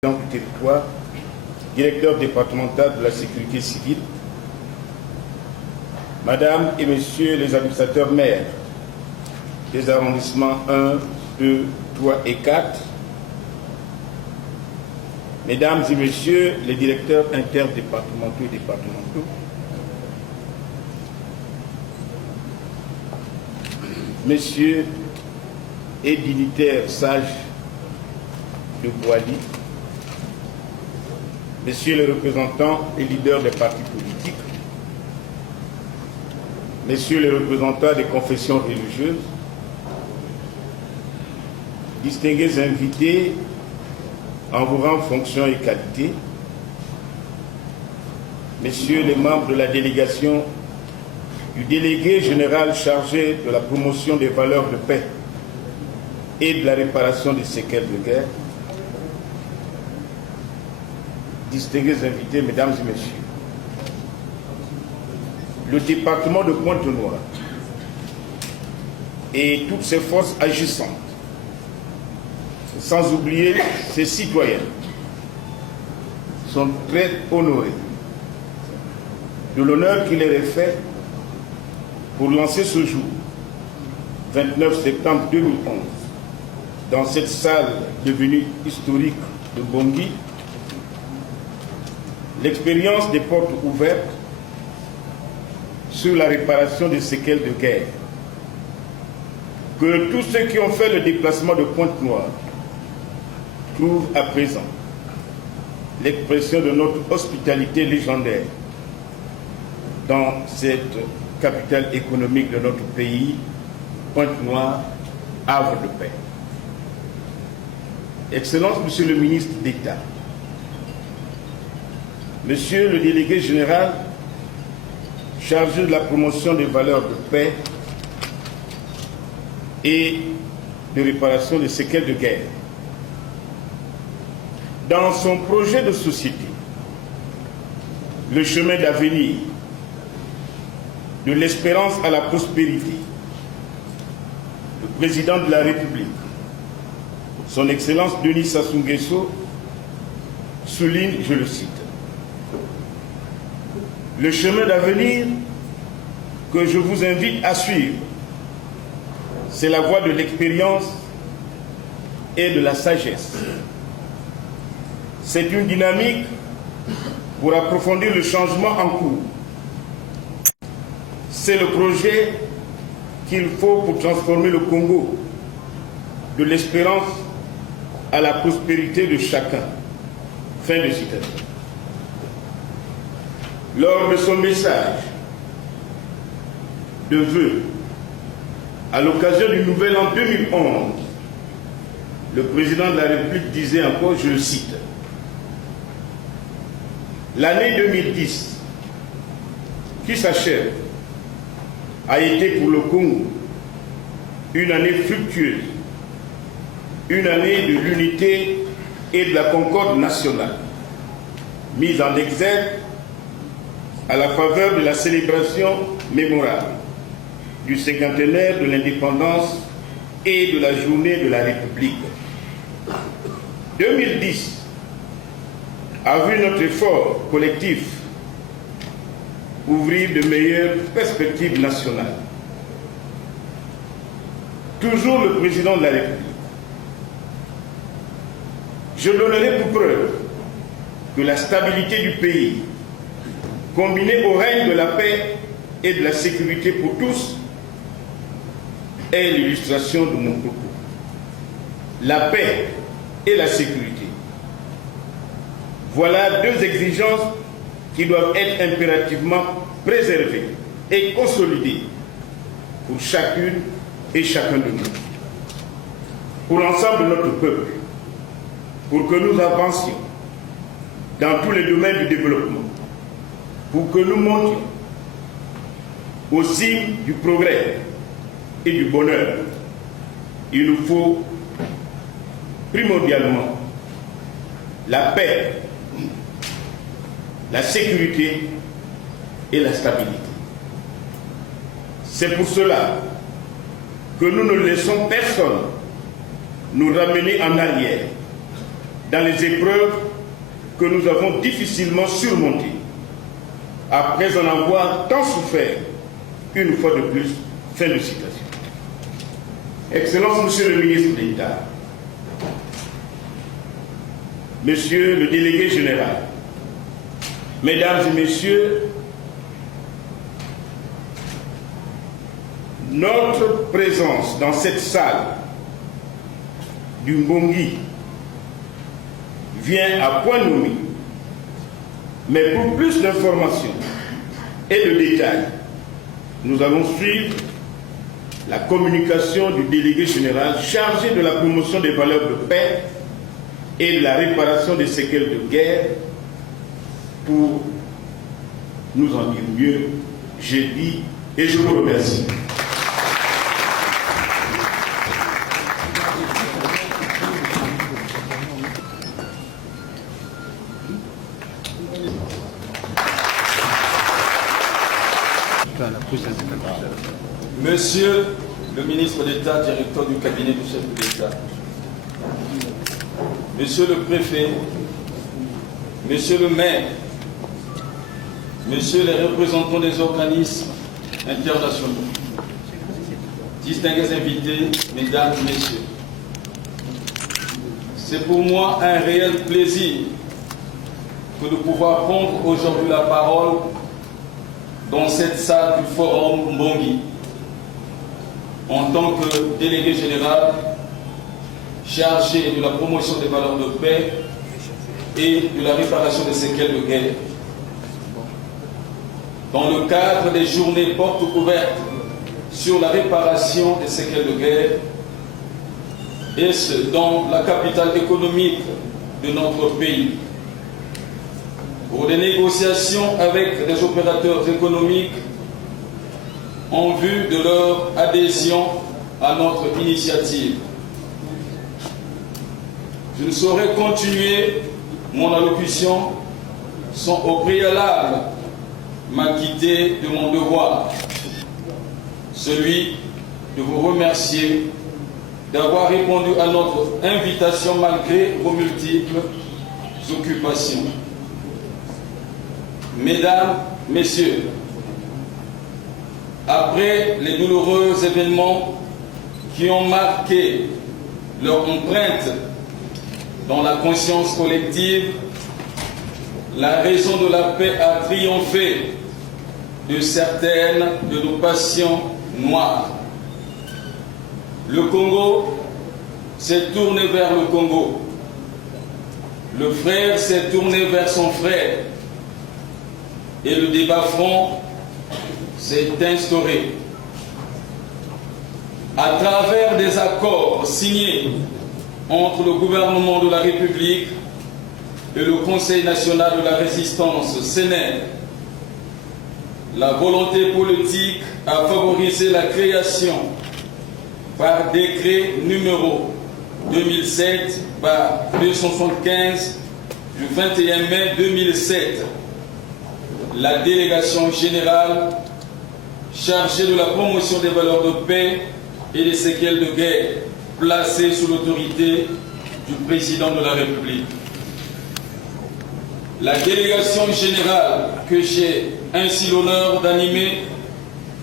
du territoire, directeur départemental de la sécurité civile, Madame et Messieurs les administrateurs maires des arrondissements 1, 2, 3 et 4, Mesdames et Messieurs les directeurs interdépartementaux et départementaux, Messieurs et dignitaires sages de Boali, Messieurs les représentants et leaders des partis politiques, Messieurs les représentants des confessions religieuses, distingués invités en vos rangs, fonctions et qualités, Messieurs les membres de la délégation du délégué général chargé de la promotion des valeurs de paix et de la réparation des séquelles de guerre, distingués invités, Mesdames et Messieurs, le département de Pointe-Noire et toutes ses forces agissantes, sans oublier ses citoyens, sont très honorés de l'honneur qu'il leur est fait pour lancer ce jour, 29 septembre 2011, dans cette salle devenue historique de Bangui, l'expérience des portes ouvertes sur la réparation des séquelles de guerre. Que tous ceux qui ont fait le déplacement de Pointe-Noire trouvent à présent l'expression de notre hospitalité légendaire dans cette capitale économique de notre pays, Pointe-Noire, havre de paix. Excellence, Monsieur le ministre d'État, Monsieur le délégué général chargé de la promotion des valeurs de paix et de réparation des séquelles de guerre, dans son projet de société, le chemin d'avenir, de l'espérance à la prospérité, le président de la République, son Excellence Denis Sassou Nguesso, souligne, je le cite, le chemin d'avenir que je vous invite à suivre, c'est la voie de l'expérience et de la sagesse. C'est une dynamique pour approfondir le changement en cours. C'est le projet qu'il faut pour transformer le Congo de l'espérance à la prospérité de chacun. Fin de citation. Lors de son message de vœux à l'occasion du Nouvel An 2011, le président de la République disait encore, je le cite, « L'année 2010 qui s'achève a été pour le Congo une année fructueuse, une année de l'unité et de la concorde nationale, mise en exergue à la faveur de la célébration mémorable du cinquantenaire de l'indépendance et de la journée de la République. 2010 a vu notre effort collectif ouvrir de meilleures perspectives nationales. Toujours le président de la République. Je donnerai pour preuve que la stabilité du pays, combinée au règne de la paix et de la sécurité pour tous, est l'illustration de mon propos. La paix et la sécurité. Voilà deux exigences qui doivent être impérativement préservées et consolidées pour chacune et chacun de nous. Pour l'ensemble de notre peuple, pour que nous avancions dans tous les domaines du développement, pour que nous montions aux cimes du progrès et du bonheur, il nous faut primordialement la paix, la sécurité et la stabilité. C'est pour cela que nous ne laissons personne nous ramener en arrière dans les épreuves que nous avons difficilement surmontées, après en avoir tant souffert, une fois de plus. Fin de citation. Excellence, Monsieur le ministre d'État, Monsieur le délégué général, Mesdames et Messieurs, notre présence dans cette salle du Mbongi vient à point nommé, mais pour plus d'informations et de détails, nous allons suivre la communication du délégué général chargé de la promotion des valeurs de paix et de la réparation des séquelles de guerre pour nous en dire mieux. J'ai dit et je vous remercie. Monsieur le ministre d'État, directeur du cabinet du chef de l'État, Monsieur le préfet, Monsieur le maire, Messieurs les représentants des organismes internationaux, distingués invités, Mesdames et Messieurs, c'est pour moi un réel plaisir que de pouvoir prendre aujourd'hui la parole dans cette salle du Forum Mbongi, en tant que délégué général chargé de la promotion des valeurs de paix et de la réparation des séquelles de guerre. Dans le cadre des journées portes ouvertes sur la réparation des séquelles de guerre, et ce, dans la capitale économique de notre pays, pour des négociations avec les opérateurs économiques en vue de leur adhésion à notre initiative. Je ne saurais continuer mon allocution sans au préalable m'acquitter de mon devoir, celui de vous remercier d'avoir répondu à notre invitation malgré vos multiples occupations. Mesdames, Messieurs, après les douloureux événements qui ont marqué leur empreinte dans la conscience collective, la raison de la paix a triomphé de certaines de nos passions noires. Le Congo s'est tourné vers le Congo. Le frère s'est tourné vers son frère. Et le débat franc s'est instauré. À travers des accords signés entre le gouvernement de la République et le Conseil national de la résistance CNR, la volonté politique a favorisé la création par décret numéro 2007/275 du 21 mai 2007, la délégation générale chargée de la promotion des valeurs de paix et des séquelles de guerre, placée sous l'autorité du président de la République. La délégation générale que j'ai ainsi l'honneur d'animer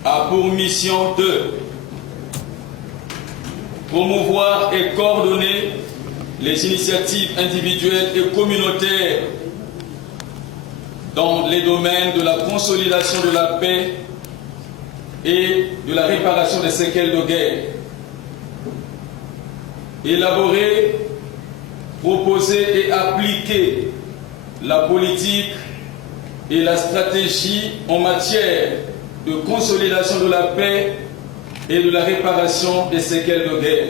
a pour mission de promouvoir et coordonner les initiatives individuelles et communautaires dans les domaines de la consolidation de la paix et de la réparation des séquelles de guerre. Élaborer, proposer et appliquer la politique et la stratégie en matière de consolidation de la paix et de la réparation des séquelles de guerre.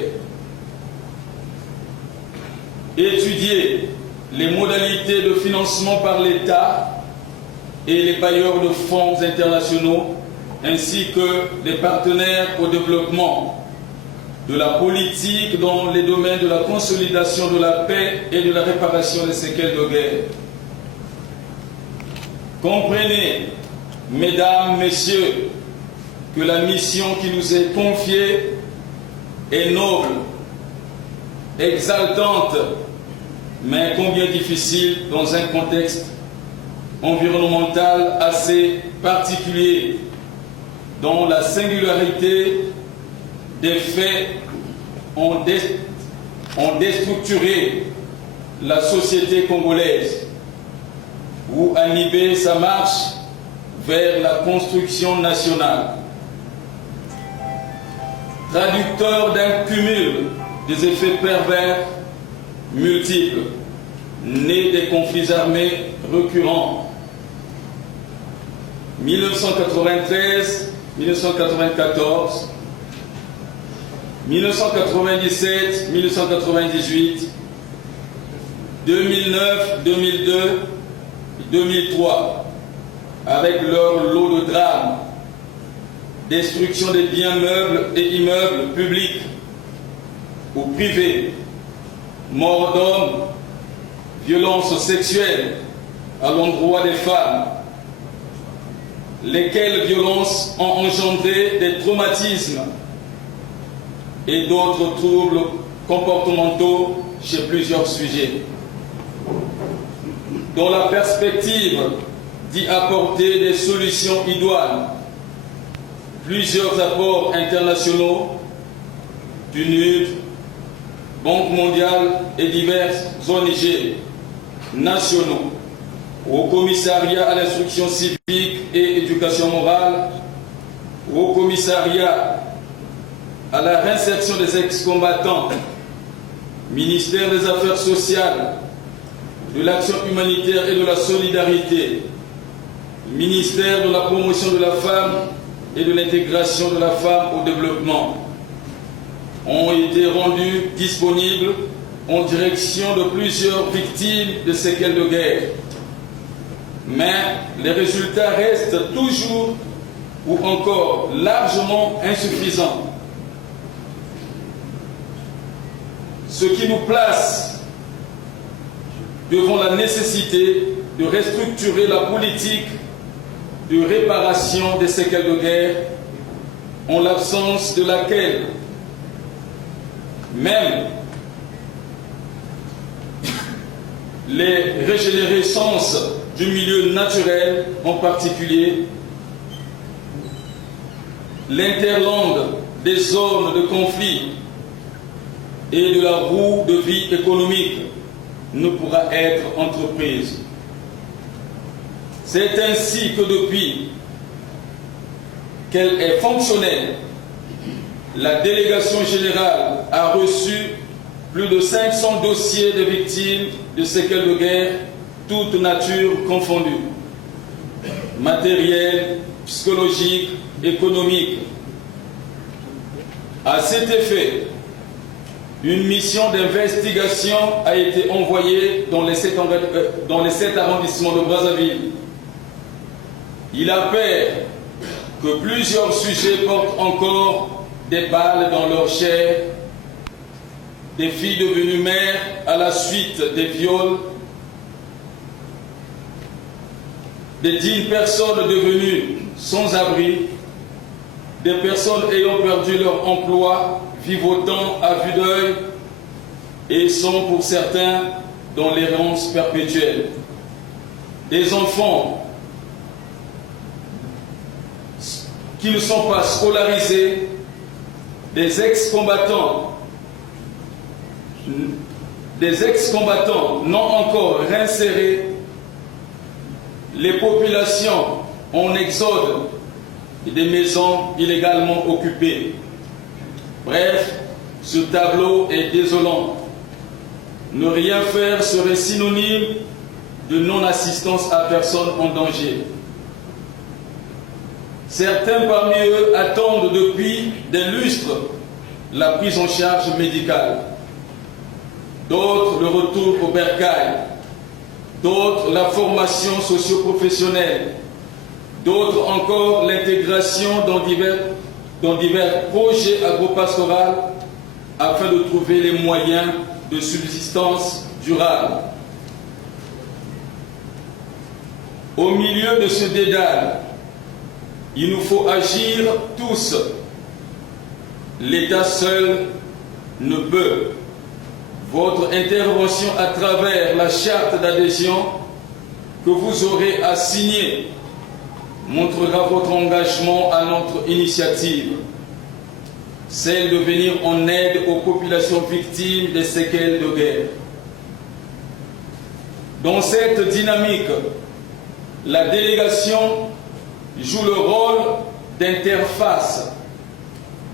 Étudier les modalités de financement par l'État et les bailleurs de fonds internationaux, ainsi que les partenaires au développement de la politique dans les domaines de la consolidation de la paix et de la réparation des séquelles de guerre. Comprenez, Mesdames, Messieurs, que la mission qui nous est confiée est noble, exaltante, mais combien difficile dans un contexte environnemental assez particulier, dont la singularité des faits ont déstructuré la société congolaise, ou inhibé sa marche vers la construction nationale. Traducteur d'un cumul des effets pervers multiples, nés des conflits armés récurrents. 1993, 1994, 1997, 1998, 2009, 2002, 2003, avec leur lot de drames, destruction des biens meubles et immeubles publics ou privés, mort d'hommes, violences sexuelles à l'endroit des femmes, lesquelles violences ont engendré des traumatismes et d'autres troubles comportementaux chez plusieurs sujets. Dans la perspective d'y apporter des solutions idoines, plusieurs apports internationaux, PNUD, Banque mondiale et diverses ONG nationaux, au commissariat à l'instruction civique et éducation morale, au commissariat à la réinsertion des ex-combattants, ministère des Affaires sociales, de l'action humanitaire et de la solidarité, ministère de la promotion de la femme et de l'intégration de la femme au développement, ont été rendus disponibles en direction de plusieurs victimes de séquelles de guerre. Mais les résultats restent toujours ou encore largement insuffisants. Ce qui nous place devant la nécessité de restructurer la politique de réparation des séquelles de guerre, en l'absence de laquelle même les régénérescences du milieu naturel, en particulier l'interlande des zones de conflit et de la roue de vie économique, ne pourra être entreprise. C'est ainsi que depuis qu'elle est fonctionnelle, la délégation générale a reçu plus de 500 dossiers de victimes de séquelles de guerre, toutes natures confondues, matérielles, psychologiques, économiques. À cet effet, une mission d'investigation a été envoyée dans les 7 arrondissements de Brazzaville. Il apparaît que plusieurs sujets portent encore des balles dans leur chair, des filles devenues mères à la suite des viols, des dignes personnes devenues sans abri, des personnes ayant perdu leur emploi, vivotant à vue d'œil et sont pour certains dans l'errance perpétuelle, des enfants qui ne sont pas scolarisés, des ex-combattants non encore réinsérés, les populations en exode et des maisons illégalement occupées. Bref, ce tableau est désolant. Ne rien faire serait synonyme de non-assistance à personne en danger. Certains parmi eux attendent depuis des lustres la prise en charge médicale, d'autres le retour au bercail, d'autres la formation socio-professionnelle, d'autres encore l'intégration dans divers projets agro-pastoraux afin de trouver les moyens de subsistance durable. Au milieu de ce dédale, il nous faut agir tous. L'État seul ne peut, votre intervention à travers la charte d'adhésion que vous aurez à signer montrera votre engagement à notre initiative, celle de venir en aide aux populations victimes des séquelles de guerre. Dans cette dynamique, la délégation joue le rôle d'interface,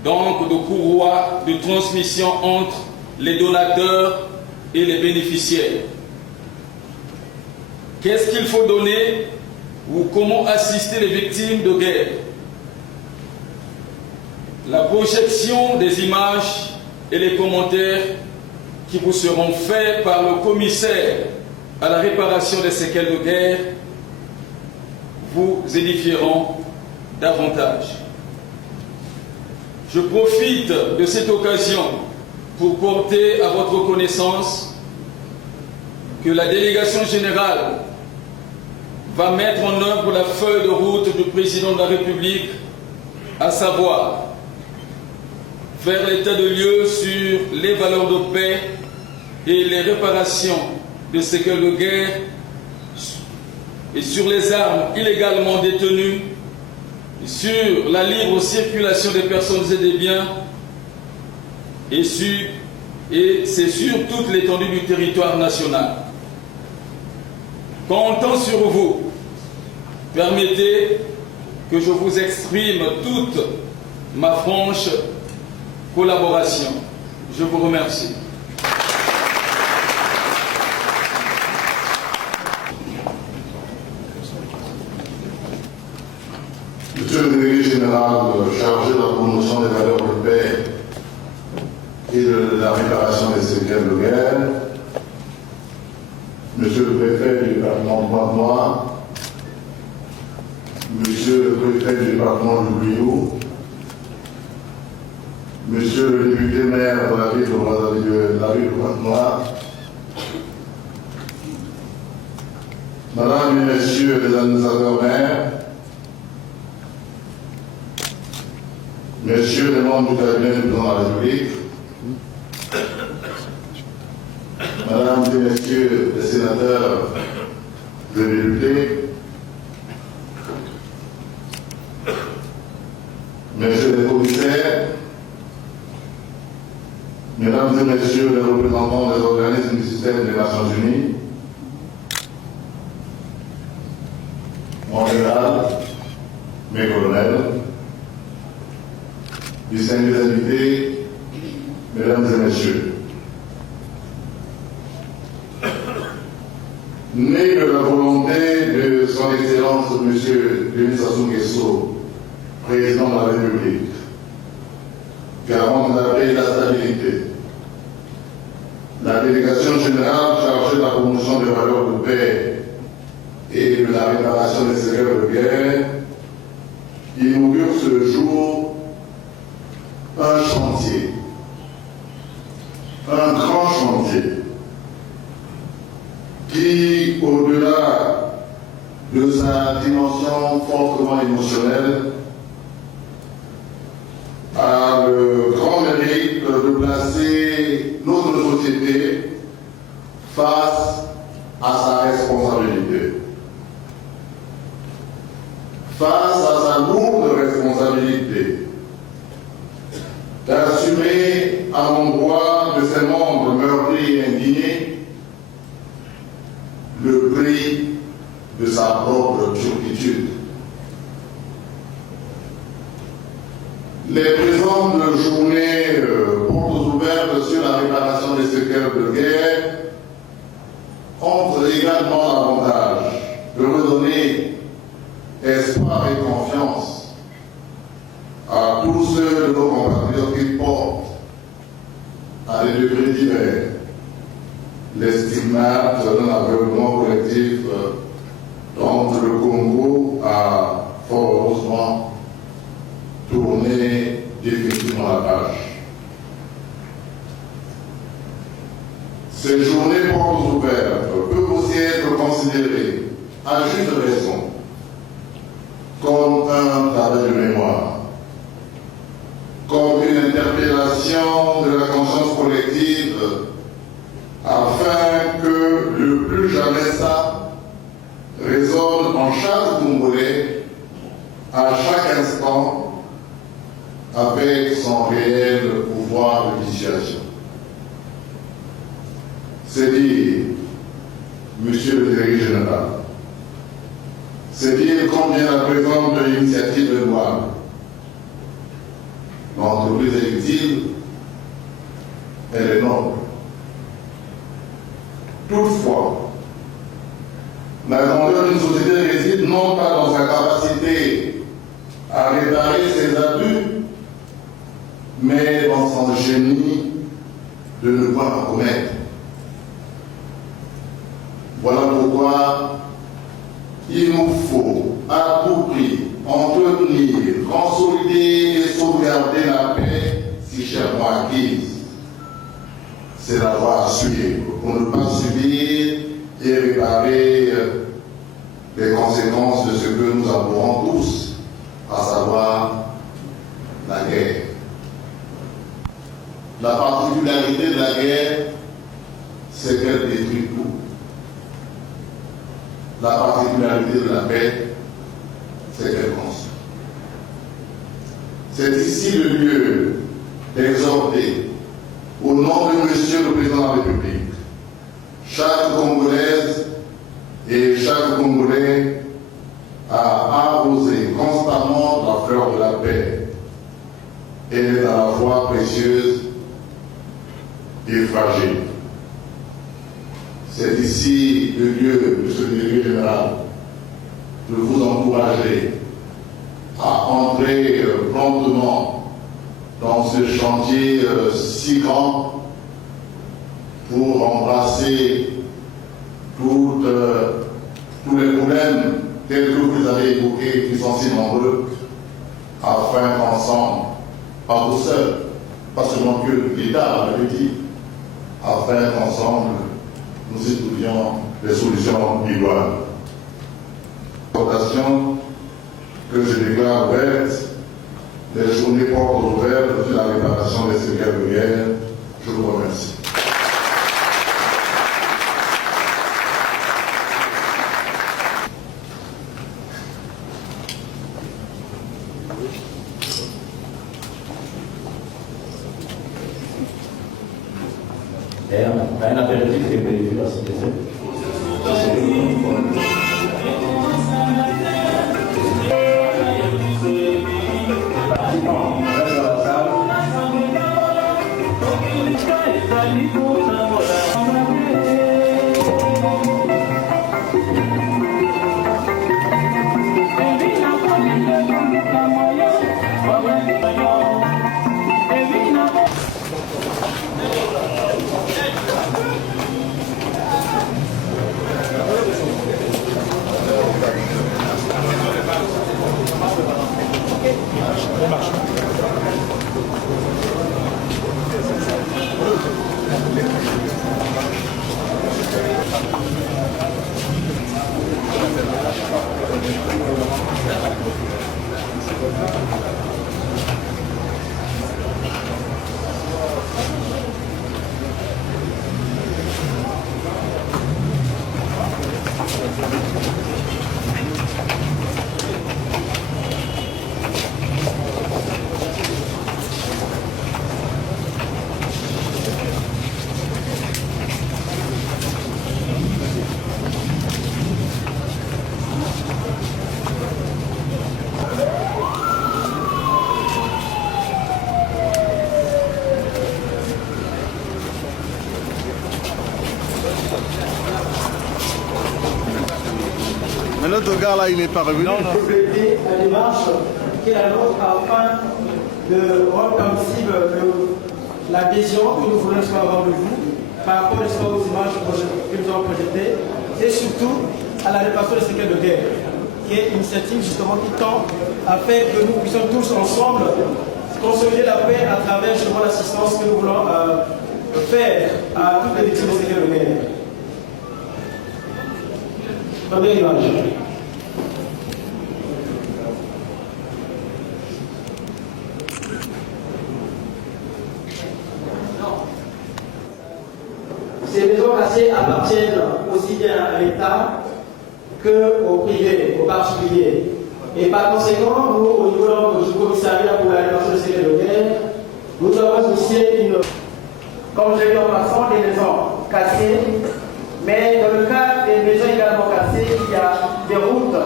donc de courroie de transmission entre les donateurs et les bénéficiaires. Qu'est-ce qu'il faut donner ou comment assister les victimes de guerre? La projection des images et les commentaires qui vous seront faits par le commissaire à la réparation des séquelles de guerre vous édifieront davantage. Je profite de cette occasion pour porter à votre connaissance que la délégation générale va mettre en œuvre la feuille de route du président de la République, à savoir faire l'état de lieu sur les valeurs de paix et les réparations de séquelles de guerre et sur les armes illégalement détenues, sur la libre circulation des personnes et des biens et c'est sur toute l'étendue du territoire national. Comptant sur vous, permettez que je vous exprime toute ma franche collaboration. Je vous remercie. Monsieur le délégué général chargé de la promotion des valeurs de paix et de la réparation des séquelles de guerre, Monsieur le préfet du département de Pointe-Noire, Monsieur le préfet du département de Guyot, Monsieur le député maire de la ville de Pointe-Noire, Madame et Messieurs les administrateurs maires, Messieurs les membres du cabinet du président de la République, Mesdames et Messieurs les sénateurs et députés, Messieurs les commissaires, Mesdames et Messieurs les représentants des organismes du système des Nations Unies, mon général, mes colonels, distingués invités, Mesdames et Messieurs. Né de la volonté de son Excellence M. Denis Sassou Nguesso, président de la République, garant de la paix et de la stabilité, la délégation générale chargée de la promotion des valeurs de paix et de la réparation des séquelles de guerre inaugure ce jour un chantier, un grand chantier, qui, au-delà de sa dimension fortement émotionnelle, a le grand mérite de placer notre société face à sa responsabilité. Face à sa lourde responsabilité d'assumer à l'endroit de ses membres meurtris et indignés le prix de sa propre turpitude. Les présentes journées portes ouvertes sur la réparation des séquelles de guerre ont également l'avantage de redonner espoir et confiance à tous ceux de nos compatriotes qui portent à des degrés divers les stigmates d'un aveuglement collectif dont le Congo a fort heureusement tourné définitivement la page. Ces journées portes ouvertes peuvent aussi être considérées, à juste raison, comme un travail de mémoire, comme une interpellation de la conscience collective l'instant résonne en chaque Congolais à chaque instant avec son réel pouvoir de dissuasion. C'est dire, Monsieur le Délégué Général, c'est dire combien la présente initiative de loi, l'entreprise est utile, elle est noble. Toutefois, la grandeur d'une société réside non pas dans sa capacité à réparer ses abus, mais dans son génie de ne pas en commettre. Voilà pourquoi il nous faut à tout prix entretenir, consolider et sauvegarder la paix si chèrement acquise. C'est la voie à suivre pour ne pas subir et réparer les conséquences de ce que nous abhorrons tous, à savoir la guerre. La particularité de la guerre, c'est qu'elle détruit tout. La particularité de la paix, c'est qu'elle construit. C'est ici le lieu d'exhorter, au nom de Monsieur le Président de la République, chaque Congolaise et chaque Congolais à arroser constamment la fleur de la paix. Elle est à la fois précieuse et fragile. C'est ici le lieu, Monsieur le Délégué Général, de vous encourager à entrer promptement dans ce chantier si grand pour embrasser tous les problèmes tels que vous avez évoqués, qui sont si nombreux, afin qu'ensemble, pas vous seuls, pas seulement que l'État l'avait dit, afin qu'ensemble, nous y trouvions des solutions idoines. Votation que je déclare ouverte, les journées portes ouvertes sur la réparation des séquelles de guerre. Je vous remercie. Un apéritif qui est prévu à ce décès. Mais l'autre gars là, il n'est pas revenu. Non. Compléter la démarche qui est la nôtre afin de rendre possible l'adhésion que nous voulons avoir de vous par rapport aux images que nous avons projetées et surtout à la réparation des séquelles de guerre, qui est une initiative justement qui tend à faire que nous puissions tous ensemble consolider la paix à travers justement l'assistance que nous voulons faire à toutes les victimes de séquelles de guerre. Première image. Ces maisons classées appartiennent aussi bien à l'État qu'au privé, au particulier. Et par conséquent, nous, au niveau du commissariat pour la réduction des secrets de guerre, nous avons initié comme je l'ai dit en passant, des maisons cassées, mais dans le cas des maisons également cassées, il y a des routes,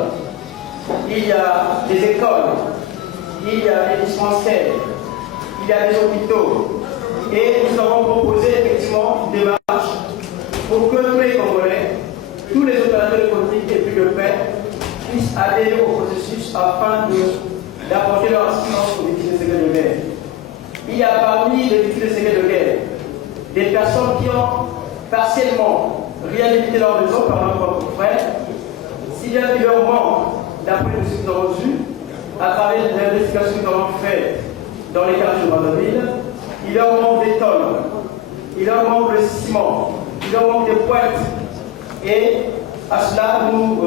il y a des écoles, il y a des dispensaires, il y a des hôpitaux. Et nous avons proposé effectivement une démarche pour que tous les Congolais, tous les opérateurs économiques et puis de paix puissent adhérer au processus afin d'apporter leur assistance aux victimes des secrets de guerre. Il y a parmi les victimes des secrets de guerre des personnes qui ont partiellement réhabilité leur maison par leur propre frère, s'il y a eu leur manque, d'après ce que nous avons vu, à travers les investigations que nous avons faites dans les quartiers de Brazzaville, il leur manque des tonnes, il leur manque le ciment, il leur manque des pointes. Et à cela, nous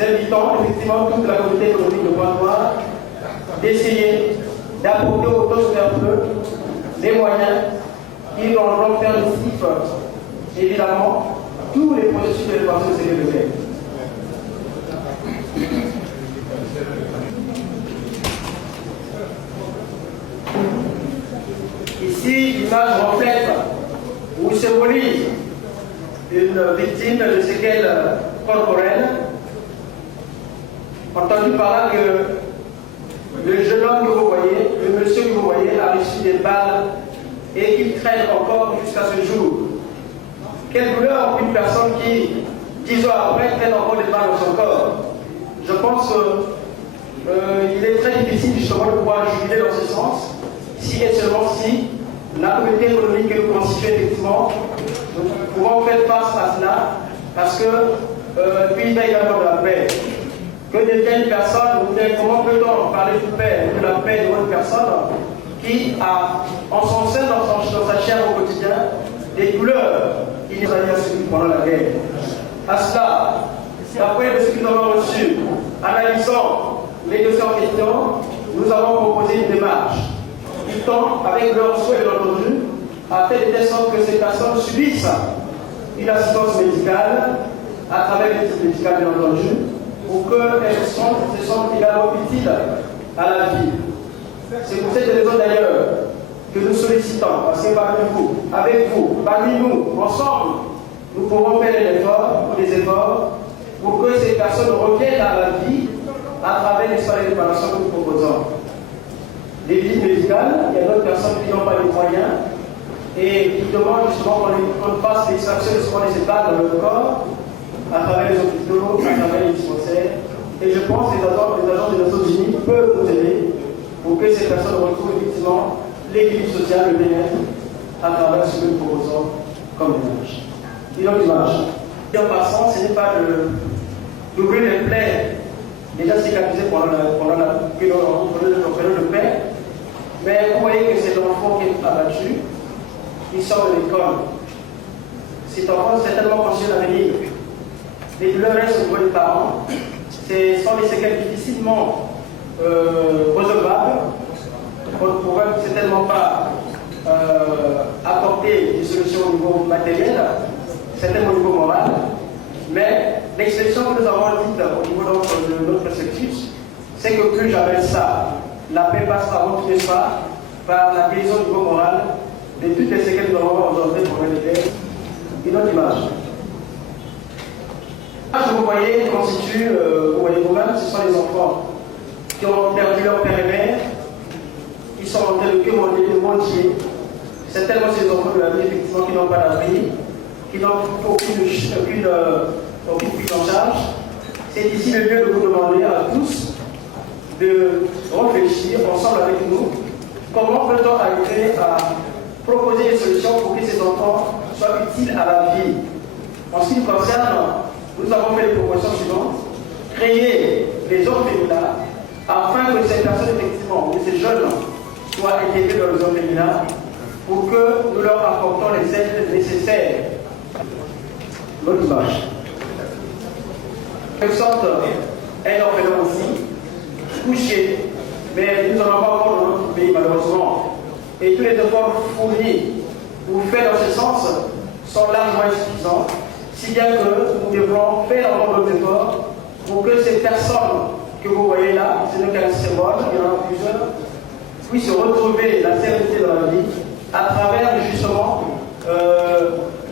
invitons effectivement toute la communauté économique de Pointe-Noire d'essayer d'apporter autant que faire peut les moyens qui vont faire le évidemment, tous les processus de l'évaluation de ces de guerre. Ici, l'image reflète ou symbolise une victime de séquelles corporelles. Entendu par là que le jeune homme que vous voyez, le monsieur que vous voyez, a reçu des balles et qu'il traîne encore jusqu'à ce jour. Quelle douleur pour une personne qui, 10 ans après, traîne encore des balles dans son corps. Je pense qu'il est très difficile justement de pouvoir jubiler dans ce sens, si et seulement si la communauté économique que nous constituons effectivement, nous pouvons faire face à cela, parce que puis il y a également de la paix. Que devienne une personne, comment peut-on parler de paix, de la paix de une personne qui a en son sein, dans sa chair au quotidien, des douleurs qui nous avaient subies pendant la guerre. À cela, d'après ce que nous avons reçu, analysant les dossiers en question, nous avons proposé une démarche qui tend, avec leur souhait bien entendu, à faire de telle sorte que ces personnes subissent une assistance médicale à travers les études médicales bien entendu, pour qu'elles se sentent également utiles à la vie. C'est pour cette raison d'ailleurs que nous sollicitons, parce que parmi vous, avec vous, parmi nous, ensemble, nous pourrons faire des efforts pour que ces personnes reviennent à la vie à travers les soins de réparation que nous proposons. Des visites médicales, il y a d'autres personnes qui n'ont pas les moyens et qui demandent justement qu'on fasse l'extraction des états dans le corps à travers les hôpitaux, à travers les dispensaires. Et je pense que les agents des Nations Unies peuvent nous aider pour que ces personnes retrouvent effectivement l'équilibre social, le bien-être, à travers ce que nous proposons comme image. Et donc l'image. Et en passant, ce n'est pas d'ouvrir les plaies déjà cicatrisées pendant la période de paix, mais vous voyez que c'est l'enfant qui est abattu, qui sort de l'école. Cet enfant est certainement conscient d'avenir. Les douleurs restent au niveau des parents. Ce sont des séquelles difficilement résolvables. On ne pourrait certainement pas apporter des solutions au niveau matériel, certainement au niveau moral, mais l'expression que nous avons dite au niveau de notre processus, c'est que plus j'avais ça, la paix passe avant tout ça par la guérison au niveau moral de toutes les séquelles que nous avons aujourd'hui pour l'univers. Une autre image. Que vous voyez constitue, vous voyez vous-même, ce sont les enfants qui ont perdu leur père et mère, qui sont en train de quémander le monde entier. C'est tellement ces enfants de la vie, effectivement, qui n'ont pas d'abri, qui n'ont aucune prise en charge. C'est ici le lieu de vous demander à tous de réfléchir ensemble avec nous comment peut-on arriver à proposer des solutions pour que ces enfants soient utiles à la vie. En ce qui nous concerne, nous avons fait les propositions suivantes. Créer les orphelinats afin que ces personnes, effectivement, que ces jeunes soient intégrés dans les orphelinats pour que nous leur apportons les aides nécessaires. L'autre image. En quelque sorte, un orphelin aussi, couché, mais nous n'en avons pas encore dans notre pays, malheureusement. Et tous les efforts fournis ou faits dans ce sens sont largement insuffisants, si bien que nous devrons faire encore d'autres efforts pour que ces personnes que vous voyez là, ce n'est qu'un symbole, il y en a plusieurs, puissent retrouver la sérénité dans la vie à travers justement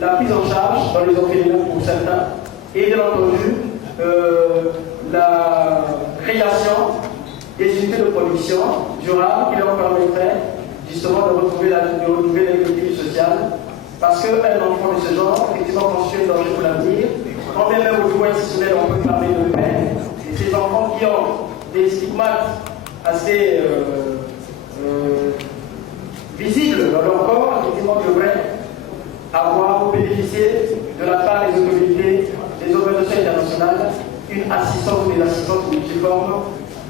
la prise en charge dans les orphelinats pour certains et bien entendu la création des unités de production durables qui leur permettraient justement de retrouver l'équilibre social. Parce qu'un enfant de ce genre, effectivement, constitue un danger pour l'avenir. Quand bien même au niveau institutionnel, on peut parler de peine. Et ces enfants qui ont des stigmates assez visibles dans leur corps, effectivement, devraient avoir ou bénéficier de la part des autorités, des organisations internationales, une assistance ou des assistances multiformes,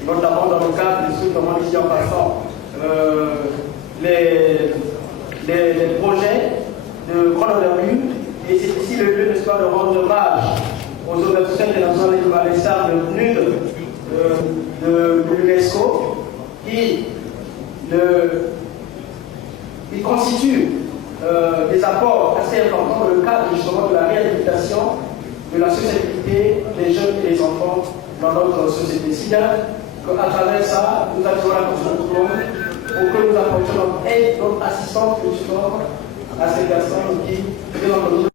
notamment dans le cadre de ce comment ici en passant les projets de grande envergure. Et c'est ici le lieu, n'est-ce pas, de rendre hommage aux organisations internationales de Valessa de NUD de l'UNESCO qui constituent des apports assez importants dans le cadre justement de la réhabilitation de la sociabilité des jeunes et des enfants dans notre société. Si bien qu'à travers ça, nous avons la conscience pour que nous apportions notre aide, notre assistance à ces personnes qui, bien entendu,